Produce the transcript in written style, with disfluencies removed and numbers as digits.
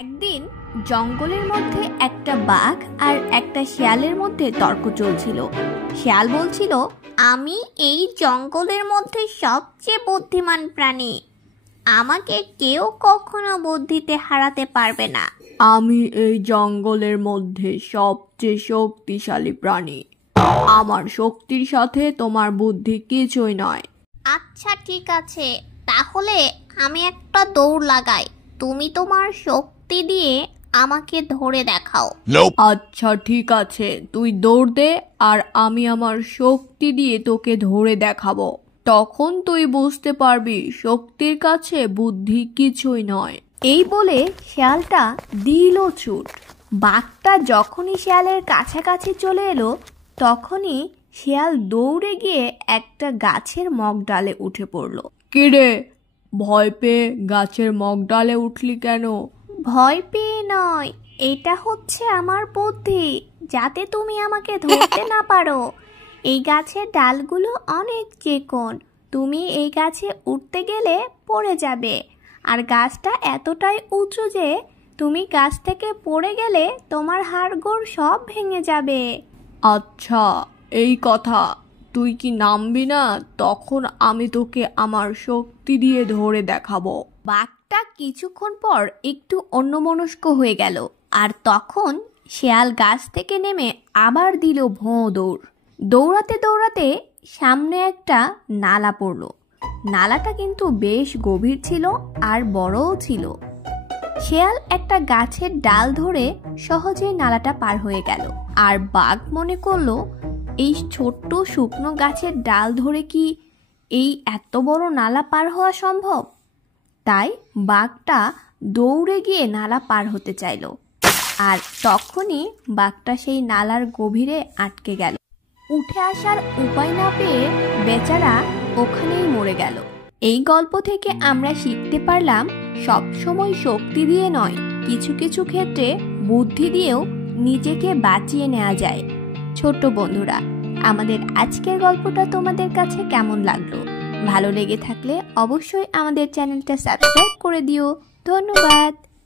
একদিন জঙ্গলের মধ্যে একটা বাঘ আর একটা শিয়ালের মধ্যে তর্ক চলছিল। শিয়াল বলছিল, আমি এই জঙ্গলের মধ্যে সবচেয়ে বুদ্ধিমান প্রাণী, আমাকে কেউ কখনো বুদ্ধিতে হারাতে পারবে না। আমি এই জঙ্গলের মধ্যে সবচেয়ে শক্তিশালী প্রাণী, আমার শক্তির সাথে তোমার বুদ্ধি কিছুই নয়। আচ্ছা ঠিক আছে, তাহলে আমি একটা দৌড় লাগাই, তুমি তোমার শক্তি দিয়ে আমাকে ধরে দেখাও। আচ্ছা ঠিক আছে, তুই দৌড় দে আর আমি আমার শক্তি দিয়ে তোকে ধরে দেখাবো। তখন তুই বুঝতে পারবি শক্তির কাছে বুদ্ধি কিছুই নয়। এই বলে শিয়ালটা দিল ছুট। বাঘটা যখনই শিয়ালের কাছাকাছি চলে এলো, তখনই শিয়াল দৌড়ে গিয়ে একটা গাছের মগডালে উঠে পড়ল। কিরে, ভয় পেয়ে গাছের মগডালে উঠলি কেন? ভয় পেয়ে নয়, এটা হচ্ছে আমার বুদ্ধি, যাতে তুমি আমাকে ধরতে না পারো। এই গাছের ডালগুলো অনেক চিকন, তুমি এই গাছে উঠতে গেলে পড়ে যাবে। আর গাছটা এতটাই উঁচু যে তুমি গাছ থেকে পড়ে গেলে তোমার হাড়গোড় সব ভেঙে যাবে। আচ্ছা এই কথা, তুই কি নামবি না? তখন আমি তোকে আমার শক্তি দিয়ে ধরে দেখাবো। বাঘটা কিছুক্ষণ পর একটু অন্যমনস্ক হয়ে গেল, আর তখন শেয়াল গাছ থেকে নেমে আবার দিল ভোঁ দৌড়। দৌড়াতে দৌড়াতে সামনে একটা নালা পড়ল। নালাটা কিন্তু বেশ গভীর ছিল আর বড়ও ছিল। শেয়াল একটা গাছের ডাল ধরে সহজেই নালাটা পার হয়ে গেল। আর বাঘ মনে করলো, এই ছোট্ট শুকনো গাছের ডাল ধরে কি এই এত বড় নালা পার হওয়া সম্ভব? তাই বাঘটা দৌড়ে গিয়ে নালা পার হতে চাইল, আর তখনই বাঘটা সেই নালার গভীরে আটকে গেল। উঠে আসার উপায় না পেয়ে বেচারা ওখানেই মরে গেল। এই গল্প থেকে আমরা শিখতে পারলাম, সবসময় শক্তি দিয়ে নয়, কিছু কিছু ক্ষেত্রে বুদ্ধি দিয়েও নিজেকে বাঁচিয়ে নেওয়া যায়। ছোট্ট বন্ধুরা, আমাদের আজকের গল্পটা তোমাদের কাছে কেমন লাগলো? ভালো লেগে থাকলে অবশ্যই আমাদের চ্যানেলটা সাবস্ক্রাইব করে দিও। ধন্যবাদ।